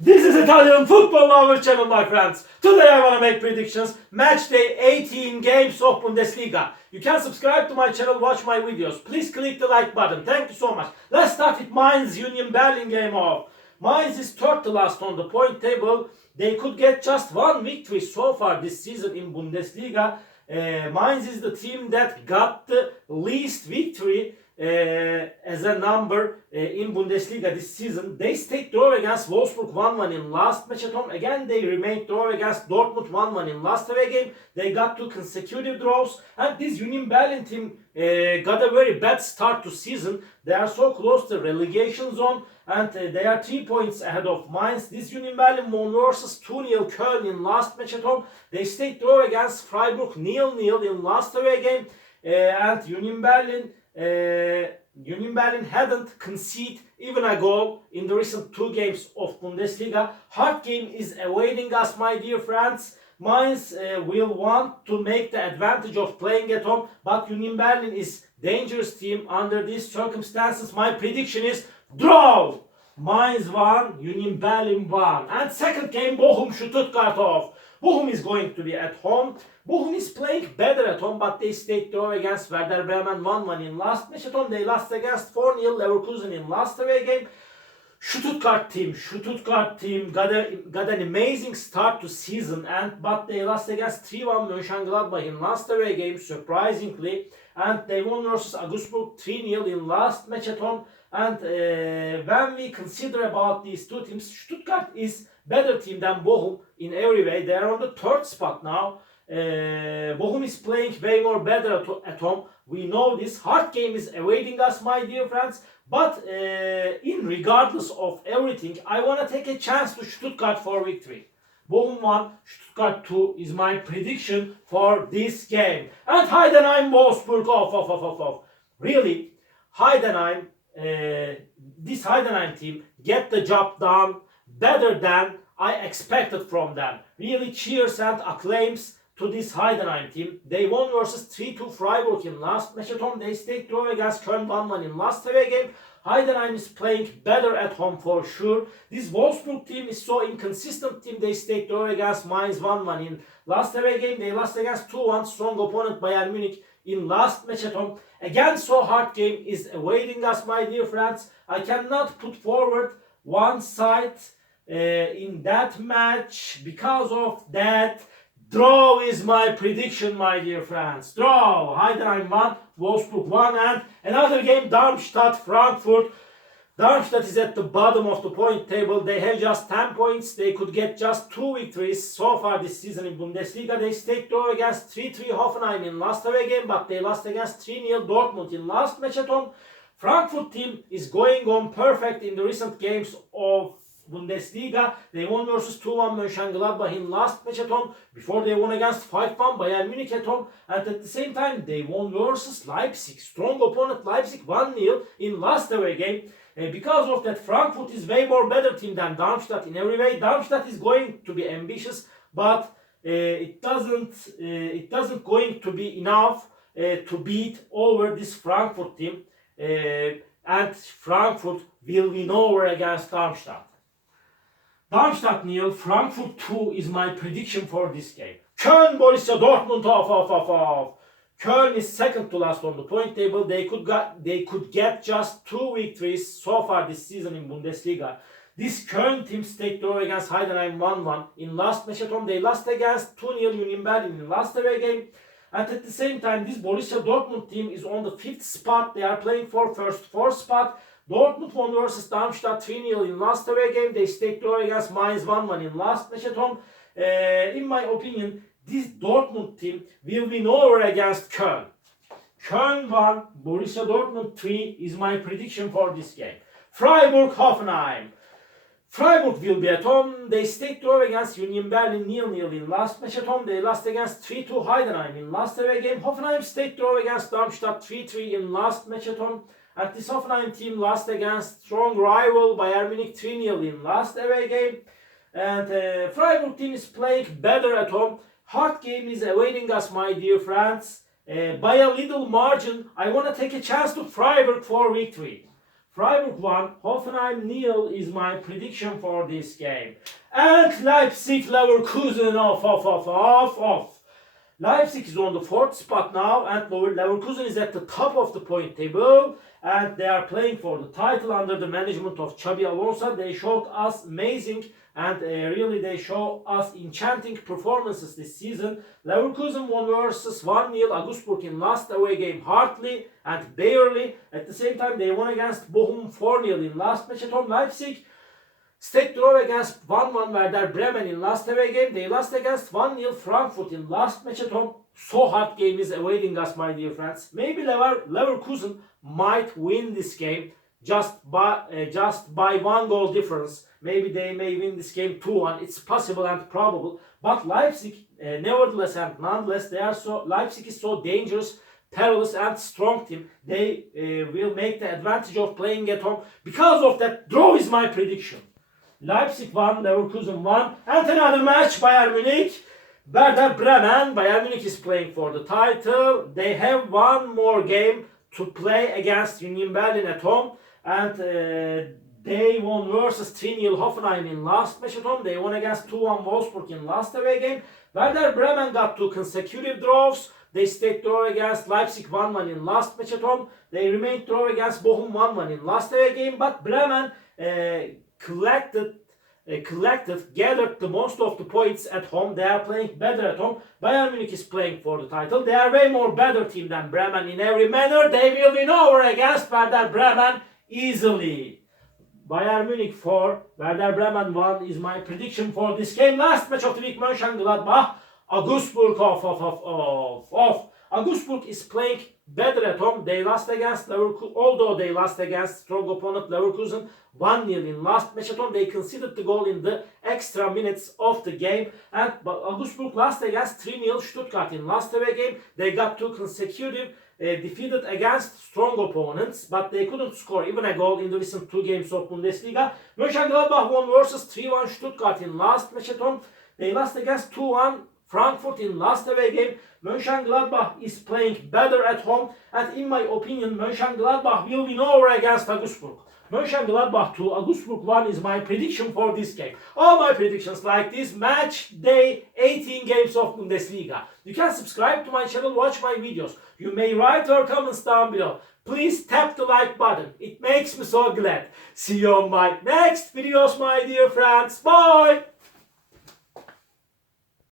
This is Italian football lover channel, my friends. Today I want to make predictions. Match day 18 games of Bundesliga. You can subscribe to my channel, watch my videos. Please click the like button. Thank you so much. Let's start with Mainz Union Berlin game off. Mainz is third to last on the point table. They could get just one victory so far this season in Bundesliga. Mainz is the team that got the least victory as a number in Bundesliga this season. They stayed draw against Wolfsburg 1-1 in last match at home. Again, they remained draw against Dortmund 1-1 in last away game. They got two consecutive draws. And this Union Berlin team got a very bad start to season. They are so close to relegation zone. And they are 3 points ahead of Mainz. This Union Berlin won versus 2-0 Köln in last match at home. They stayed draw against Freiburg 0-0 in last away game. And Union Berlin hadn't conceded even a goal in the recent two games of Bundesliga. Hard game is awaiting us, my dear friends. Mainz will want to make the advantage of playing at home, but Union Berlin is dangerous team under these circumstances. My prediction is draw. Mainz 1, Union Berlin 1. And second game, Bochum Stuttgart off. Bochum is going to be at home. Bochum is playing better at home, but they stayed draw against Werder Bremen 1-1 in last match at home. They lost against 4-0 Leverkusen in last away game. Stuttgart team got an amazing start to season, but they lost against 3-1 Mönchengladbach in last away game, surprisingly. And they won versus Augsburg 3-0 in last match at home. And when we consider about these two teams, Stuttgart is better team than Bochum in every way. They are on the third spot now. Bochum is playing way more better at home. We know this. Hard game is awaiting us, my dear friends. But regardless of everything, I want to take a chance to Stuttgart for victory. Bochum 1, Stuttgart 2 is my prediction for this game. And Heidenheim Wolfsburg off. Really, this Heidenheim team get the job done better than I expected from them. Really cheers and acclaims to this Heidenheim team. They won versus 3-2 Freiburg in last match at home. They stayed draw against Köln 1-1 in last away game. Heidenheim is playing better at home for sure. This Wolfsburg team is so inconsistent team. They stayed draw against Mainz 1-1 in last away game. They lost against 2-1 strong opponent Bayern Munich in last match at home. Again, so hard game is awaiting us, my dear friends. I cannot put forward one side in that match. Because of that, draw is my prediction, my dear friends. Draw. Heidenheim 1, Wolfsburg 1, and another game, Darmstadt Frankfurt. Darmstadt is at the bottom of the point table. They have just 10 points. They could get just 2 victories so far this season in Bundesliga. They stayed draw against 3-3 Hoffenheim in last away game, but they lost against 3-0 Dortmund in last match at home. Frankfurt team is going on perfect in the recent games of Bundesliga. They won versus 2-1 Mönchengladbach in last match at home. Before they won against 5-1 Bayern Munich at home. And at the same time, they won versus Leipzig. Strong opponent Leipzig 1-0 in last away game. Because of that, Frankfurt is way more better team than Darmstadt in every way. Darmstadt is going to be ambitious, but it doesn't going to be enough to beat over this Frankfurt team. And Frankfurt will win over against Darmstadt. Darmstadt 0, Frankfurt 2 is my prediction for this game. Köln Borussia Dortmund off. Köln is second to last on the point table. They could get just 2 victories so far this season in Bundesliga. This Köln team stayed draw against Heidenheim 1-1 in last match at home. They lost against 2-0 Union Berlin in last away game. And at the same time, this Borussia Dortmund team is on the 5th spot. They are playing for first 4th spot. Dortmund won versus Darmstadt 3-0 in last away game. They stayed draw against Mainz 1-1 in last match at home. In my opinion, this Dortmund team will win over against Köln. Köln 1, Borussia Dortmund 3 is my prediction for this game. Freiburg Hoffenheim. Freiburg will be at home. They stayed draw against Union Berlin 0-0 in last match at home. They lost against 3-2 Heidenheim in last away game. Hoffenheim stayed draw against Darmstadt 3-3 in last match at home. And this Hoffenheim team lost against strong rival Bayern Munich 3-0 in last away game. And Freiburg team is playing better at home. Hard game is awaiting us, my dear friends. By a little margin, I want to take a chance to Freiburg for victory. Freiburg 1, Hoffenheim 0 is my prediction for this game. And Leipzig Leverkusen off. Leipzig is on the 4th spot now, and Leverkusen is at the top of the point table, and they are playing for the title under the management of Xabi Alonso. They showed us amazing and really they show us enchanting performances this season. Leverkusen won versus 1-0 Augsburg in last away game hardly and barely. At the same time, they won against Bochum 4-0 in last match at home. Leipzig stayed draw against 1-1 Werder Bremen in last away game. They lost against 1-0 Frankfurt in last match at home. So hard game is awaiting us, my dear friends. Maybe Leverkusen might win this game just by 1 goal difference. Maybe they may win this game 2-1. It's possible and probable. But Leipzig, nevertheless and nonetheless, Leipzig is so dangerous, perilous and strong team. They will make the advantage of playing at home. Because of that, draw is my prediction. Leipzig 1, Leverkusen 1. And another match, Bayern Munich, Werder Bremen. Bayern Munich is playing for the title. They have one more game to play against Union Berlin at home. And they won versus 3-0 Hoffenheim in last match at home. They won against 2-1 Wolfsburg in last away game. Werder Bremen got 2 consecutive draws. They stayed draw against Leipzig 1-1 in last match at home. They remained draw against Bochum 1-1 in last away game. But Bremen gathered the most of the points at home. They are playing better at home. Bayern Munich is playing for the title. They are way more better team than Bremen in every manner. They will win over against Werder Bremen easily. Bayern Munich 4, Werder Bremen 1 is my prediction for this game. Last match of the week, Mönchengladbach, Augsburg off. Augsburg is playing better at home. They lost against Leverkusen, although they lost against strong opponent Leverkusen 1-0 in last match at home. They conceded the goal in the extra minutes of the game. And Augsburg lost against 3-0 Stuttgart in last away game. They got 2 consecutive defeated against strong opponents, but they couldn't score even a goal in the recent 2 games of Bundesliga. Mönchengladbach won versus 3-1 Stuttgart in last match at home. They lost against 2-1 Frankfurt in last away game. Mönchengladbach is playing better at home, and in my opinion, Mönchengladbach will win over against Augsburg. Mönchengladbach 2, Augsburg 1 is my prediction for this game. All my predictions like this match day 18 games of Bundesliga. You can subscribe to my channel, watch my videos. You may write your comments down below. Please tap the like button. It makes me so glad. See you on my next videos, my dear friends. Bye!